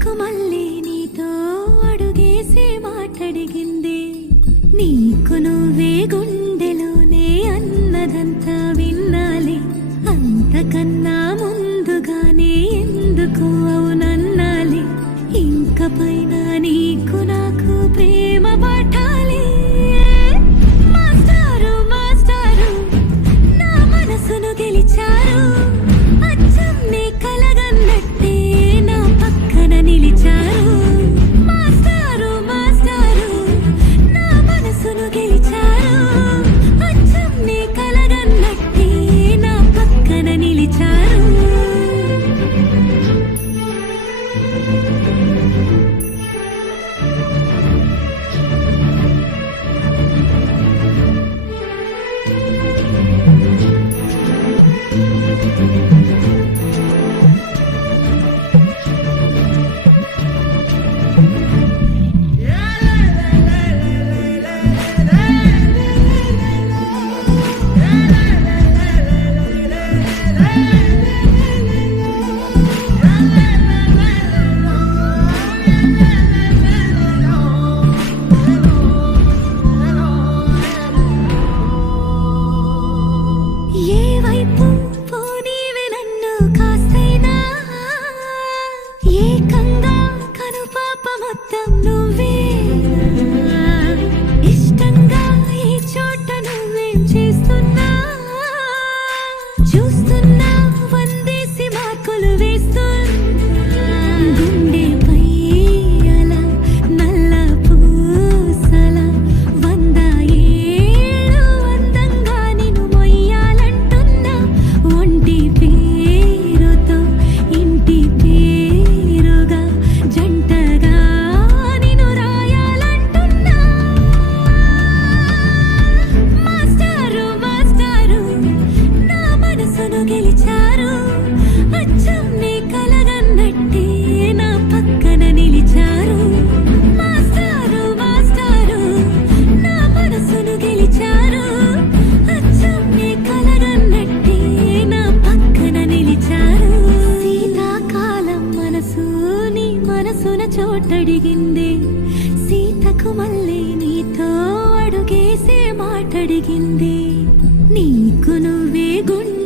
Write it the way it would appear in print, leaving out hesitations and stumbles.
సీతకు మళ్ళీ నీతో అడుగేసి మాటడిగింది. నీకు నువ్వే గుండెలోనే అన్నదంతా విన్నాలి, అంతకన్నా ముందుగానే ఎందుకు అవునన్నాలి. ఇంక పైన నీకు నాకు ప్రేమ పట్టాలి. మాస్టారు మాస్టారు నా మనసును గెలిచారు, అచ్చం నీ కలగన్నట్టే నా పక్కన నిలిచారు. మాస్టారు మాస్టారు నా మనసును గెలిచారు, అచ్చం నీ కలగన్నట్టే నా పక్కన నిలిచారు. ఏ వైపు పోనీవి నన్ను కాస్తైనా, ఏకంగా కనుపాప మొత్తం నువ్వే. ఇష్టంగా ఈ చోట నువ్వేం చేస్తున్నా, చూస్తున్నా వందేసి మార్కులు వేస్తున్నా. గుండెపై అలా నల్ల పూసల 100 ఏళ్ళు అందంగా నిన్ను మొయ్యాలంటున్నా. ఒంటి పేరుతో ఇంటి పేరుగా జంటగా నిన్ను రాయాలంటున్నా. మాస్టారు మాస్టారు నా మనసును గెలిచారు, అచ్చం నీ కలగన్నట్టే నా పక్కన నిలిచారు. మాస్టారు మాస్టారు నా మనసును గెలిచారు, అచ్చం నీ కలగన్నట్టే నా పక్కన నిలిచారు. శీతాకాలం మనసు నీ మనసున చోటడిగింది. సీతకు మళ్ళీ నీతో అడుగేసే మాటడిగింది. నీకు నువ్వే గుండె